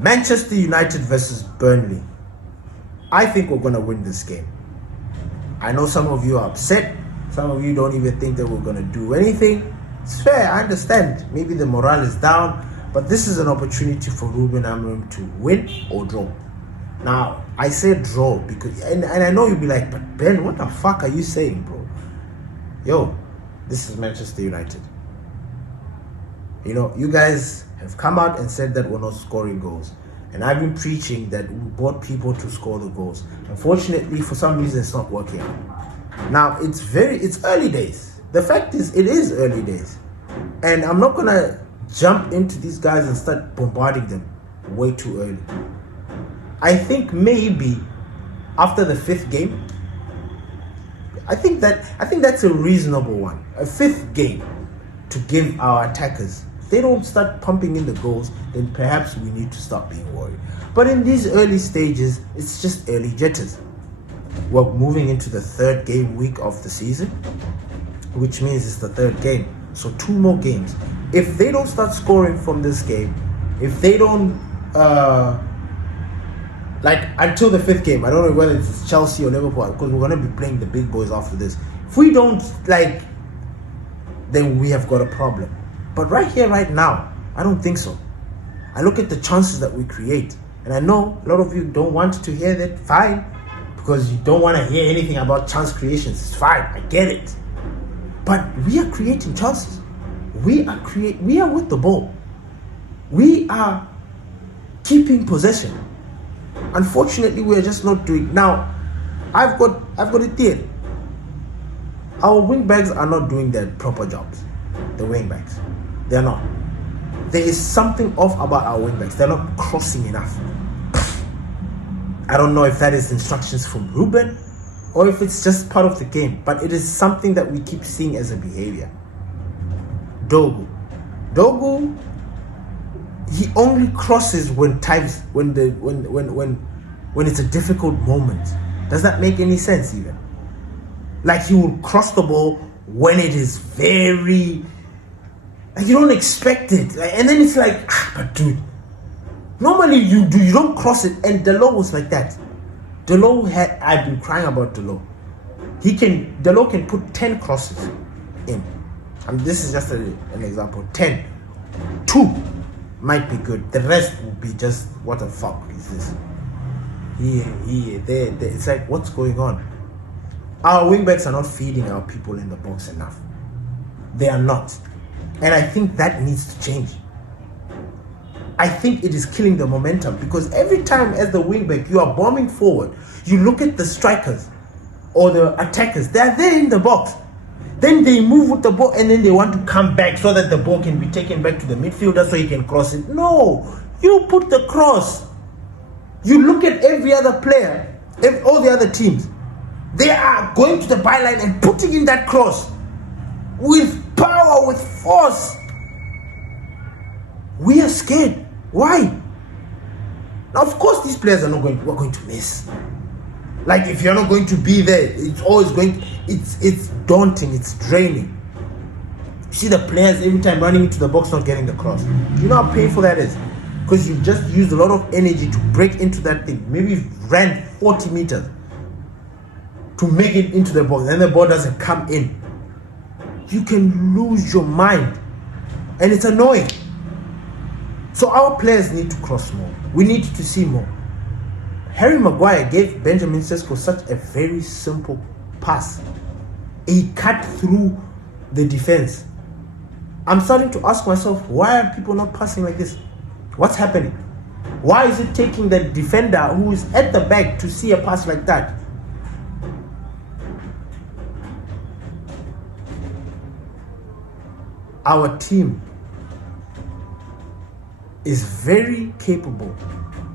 Manchester United versus Burnley. I think we're going to win this game. I know some of you are upset. Some of you don't even think that we're going to do anything. It's fair, I understand. Maybe the morale is down. But this is an opportunity for Ruben Amorim to win or draw. Now, I say draw because, and I know you'll be like, but Ben, what the fuck are you saying, bro? Yo, this is Manchester United. You know, you guys have come out and said that we're not scoring goals. And I've been preaching that we brought people to score the goals. Unfortunately, for some reason, it's not working. Now, it's early days. The fact is, it is early days. And I'm not going to jump into these guys and start bombarding them way too early. I think maybe after the 5th game, I think that's a reasonable one. A 5th game to give our attackers. If they don't start pumping in the goals, then perhaps we need to stop being worried. But in these early stages, it's just early jitters. We're moving into the 3rd game week of the season, which means it's the 3rd game. So 2 more games. If they don't start scoring from this game, if they don't until the 5th game, I don't know whether it's Chelsea or Liverpool, because we're going to be playing the big boys after this. If we don't, then we have got a problem. But right here, right now, I don't think so. I look at the chances that we create, and I know a lot of you don't want to hear that. Fine, because you don't want to hear anything about chance creations. It's fine, I get it. But we are creating chances. We are with the ball. We are keeping possession. Unfortunately, we are just not doing. Now, I've got a theory. Our wing backs are not doing their proper jobs. The wing backs, they're not. There is something off about our wing backs. They're not crossing enough. I don't know if that is instructions from Ruben or if it's just part of the game, but it is something that we keep seeing as a behavior. Dogu, he only crosses when it's a difficult moment. Does that make any sense even? Like he will cross the ball when it is very, like you don't expect it, and then it's like, but dude, normally you don't cross it. And Delo was like that. I've been crying about Delo. Delo can put 10 crosses in. This is just an example. 10, 2 might be good. The rest will be just, what the fuck is this? Here, there. It's like, what's going on? Our wingbacks are not feeding our people in the box enough. They are not. And I think that needs to change. I think it is killing the momentum, because every time as the wingback you are bombing forward, you look at the strikers or the attackers, they are there in the box. Then they move with the ball and then they want to come back so that the ball can be taken back to the midfielder so he can cross it. No, you put the cross. You look at every other player, all the other teams. They are going to the byline and putting in that cross with power, with force. We are scared. Why? Now, of course, these players we're going to miss. Like, if you're not going to be there, it's always it's daunting, it's draining. You see the players every time running into the box, not getting the cross. You know how painful that is? Because you've just used a lot of energy to break into that thing. Maybe you've ran 40 meters to make it into the box, and the ball doesn't come in. You can lose your mind, and it's annoying. So our players need to cross more. We need to see more. Harry Maguire gave Benjamin Sesko such a very simple pass. He cut through the defense. I'm starting to ask myself, why are people not passing like this? What's happening? Why is it taking the defender who is at the back to see a pass like that? Our team is very capable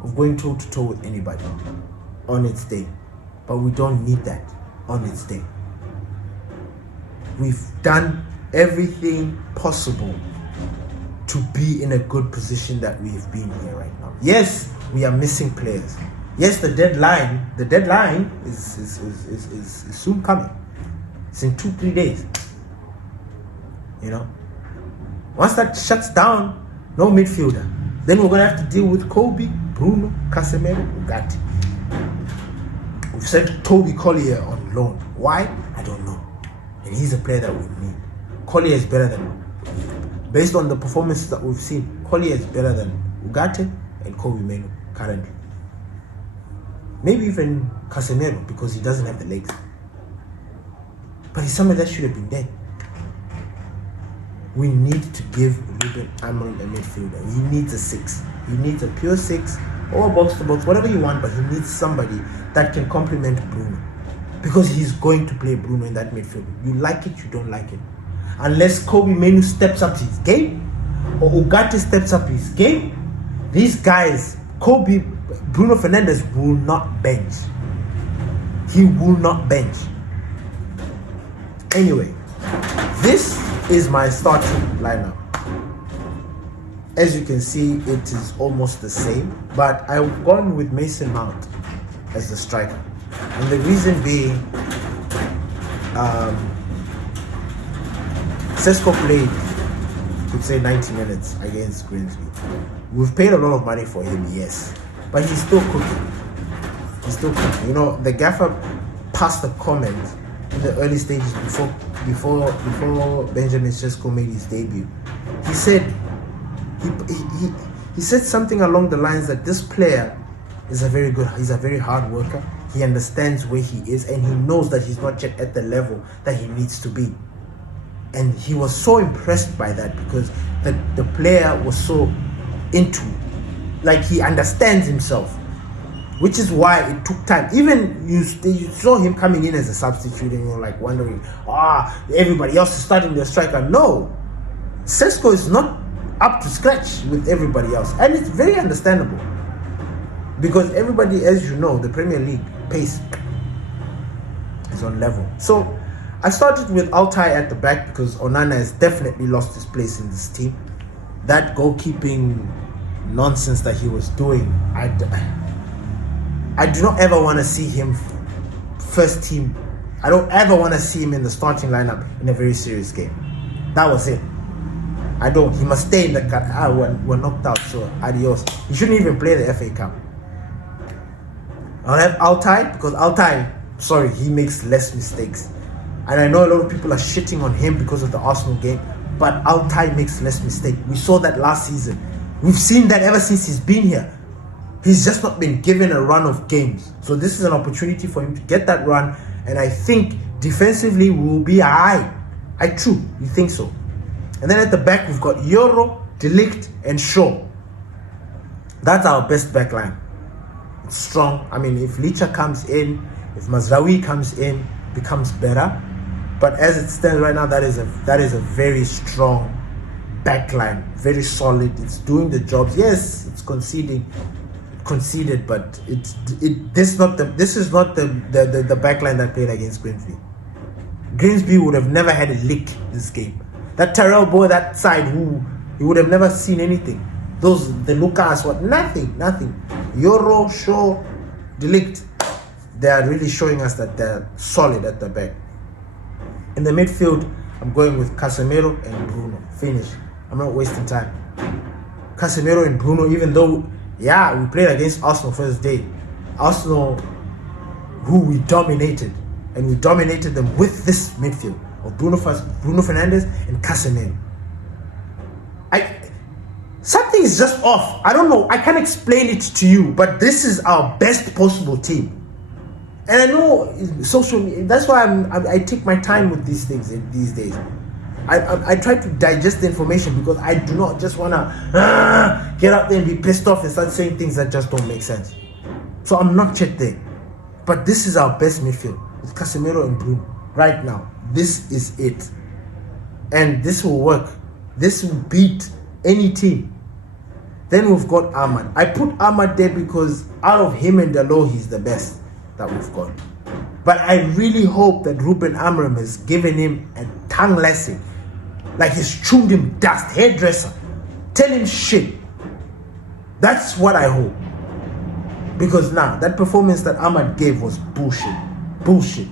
of going toe-to-toe with anybody on its day. But we don't need that on its day. We've done everything possible to be in a good position that we've been here right now. Yes, we are missing players. Yes, the deadline is soon coming. It's in 2-3 days. You know? Once that shuts down, no midfielder. Then we're going to have to deal with Kobe, Bruno, Casemiro, Ugarte. We've sent Toby Collier on loan. Why? I don't know. And he's a player that we need. Collier is better than, based on the performances that we've seen, Collier is better than Ugarte and Kobe Menu currently. Maybe even Casemiro, because he doesn't have the legs. But he's somebody that should have been dead. We need to give Ruben Amorim a midfielder. He needs a 6. He needs a pure 6 or box to box, whatever you want, but he needs somebody that can complement Bruno. Because he's going to play Bruno in that midfield. You like it, you don't like it. Unless Kobe Menu steps up his game or Ugarte steps up his game, these guys, Bruno Fernandes will not bench. He will not bench. Anyway, this is my starting lineup. As you can see, it is almost the same, but I've gone with Mason Mount as the striker. And the reason being, Sesko played, you could say 90 minutes against Grimsby. We've paid a lot of money for him, yes, but he's still cooking. He's still cooking. You know, the gaffer passed a comment in the early stages before Benjamin Sesko made his debut. He said he said something along the lines that this player is he's a very hard worker. He understands where he is and he knows that he's not yet at the level that he needs to be. And he was so impressed by that because the player was so into, like, he understands himself, which is why it took time. Even you saw him coming in as a substitute and you're like wondering, everybody else is starting their striker. No, Sesko is not up to scratch with everybody else, and it's very understandable because everybody, as you know, the Premier League pace is on level. So I started with Altai at the back because Onana has definitely lost his place in this team. That goalkeeping nonsense that he was doing, I do not ever want to see him first team. I don't ever want to see him in the starting lineup in a very serious game. That was it. I don't. He must stay in the cup. We're knocked out, so adios. He shouldn't even play the FA Cup. I'll have Altai because Altai, he makes less mistakes. And I know a lot of people are shitting on him because of the Arsenal game, but Altai makes less mistakes. We saw that last season. We've seen that ever since he's been here. He's just not been given a run of games. So this is an opportunity for him to get that run. And I think defensively we'll be high. You think so? And then at the back, we've got Euro, De Ligt, and Shaw. That's our best back line. It's strong. I mean, if Licha comes in, if Mazraoui comes in, it becomes better. But as it stands right now, that is a very strong back line. Very solid. It's doing the jobs. Yes, it's conceded, but this is not the back line that played against Grimsby. Grimsby would have never had a lick this game. That Terrell boy, that side, he would have never seen anything. The Lucas, nothing. Euro, Shaw, De Ligt, they are really showing us that they're solid at the back. In the midfield, I'm going with Casemiro and Bruno. Finish. I'm not wasting time. Casemiro and Bruno, even though, we played against Arsenal first day. Arsenal, who we dominated, and we dominated them with this midfield of Bruno Fernandes and Casemiro. Something is just off. I don't know. I can't explain it to you, but this is our best possible team. And I know social media, that's why I take my time with these things these days. I try to digest the information because I do not just want to get out there and be pissed off and start saying things that just don't make sense. So I'm not checked there. But this is our best midfield with Casemiro and Bruno right now. This is it. And this will work. This will beat any team. Then we've got Ahmad. I put Ahmad there because out of him and Dalot, he's the best that we've got. But I really hope that Ruben Amorim has given him a tongue lesson. Like he's chewed him dust, hairdresser. Tell him shit. That's what I hope. Because now, that performance that Ahmad gave was bullshit. Bullshit.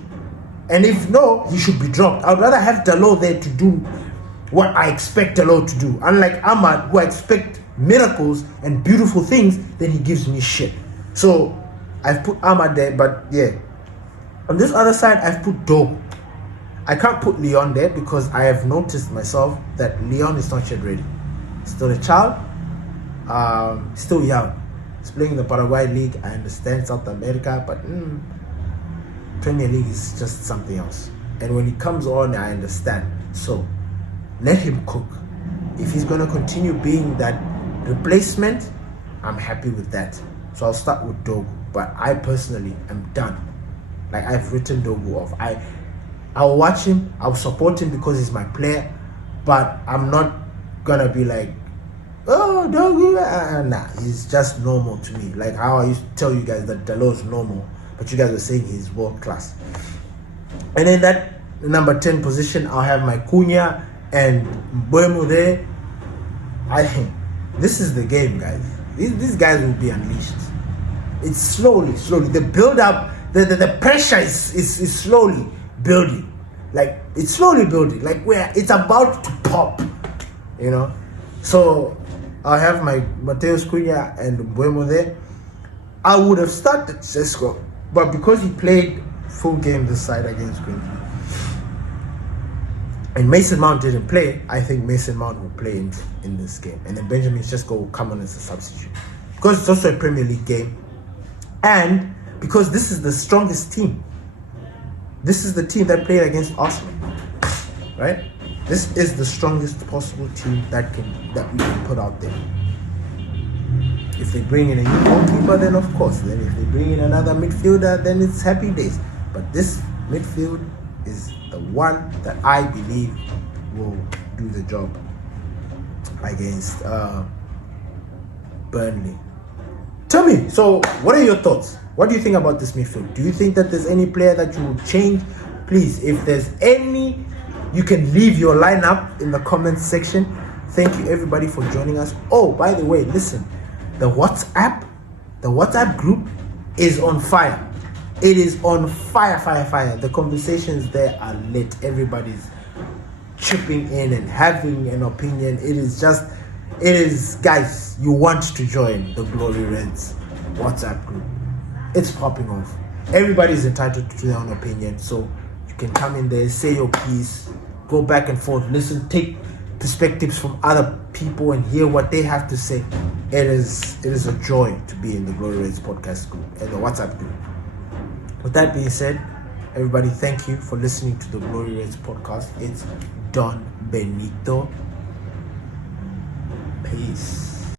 And if no, he should be dropped. I'd rather have Dalot there to do what I expect Dalot to do. Unlike Ahmad, who I expect miracles and beautiful things, then he gives me shit. So I've put Ahmad there, but yeah. On this other side, I've put Dogo. I can't put Leon there because I have noticed myself that Leon is not yet ready. Still a child, still young. He's playing in the Paraguay League. I understand South America, but Premier League is just something else. And when he comes on, I understand. So let him cook. If he's going to continue being that replacement, I'm happy with that. So I'll start with Dogo. But I personally am done. Like, I've written Dogo off. I'll watch him, I'll support him because he's my player, but I'm not gonna be like, oh, Dogo, nah, he's just normal to me. Like how I used to tell you guys that Dalot is normal, but you guys were saying he's world class. And in that number 10 position, I'll have my Cunha and Mbuemo there. I think this is the game, guys. These guys will be unleashed. It's slowly. The build up, the pressure is slowly building. Like, it's slowly building. Like, where it's about to pop, you know. So I'll have my Mateus Cunha and Mbuemo there. I would have started Sesko, but because he played full game this side against Greenwood, and Mason Mount didn't play, I think Mason Mount will play in this game, and then Benjamin Sesko will come on as a substitute because it's also a Premier League game, and because this is the strongest team. This is the team that played against Arsenal, right? This is the strongest possible team that we can put out there. If they bring in a new goalkeeper, then of course. Then if they bring in another midfielder, then it's happy days. But this midfield is the one that I believe will do the job against Burnley. Tell me, so what are your thoughts? What do you think about this midfield? Do you think that there's any player that you would change? Please, if there's any, you can leave your lineup in the comments section. Thank you everybody for joining us. Oh, by the way, listen, the WhatsApp group is on fire. It is on fire. The conversations there are lit. Everybody's chipping in and having an opinion. It is, guys, you want to join the Glory Reds WhatsApp group. It's popping off. Everybody's entitled to their own opinion, so you can come in there, say your piece, go back and forth, listen, take perspectives from other people and hear what they have to say. It is a joy to be in the Glory Reds podcast group and the WhatsApp group. With that being said, everybody, thank you for listening to the Glory Reds podcast. It's Don Benito. Peace.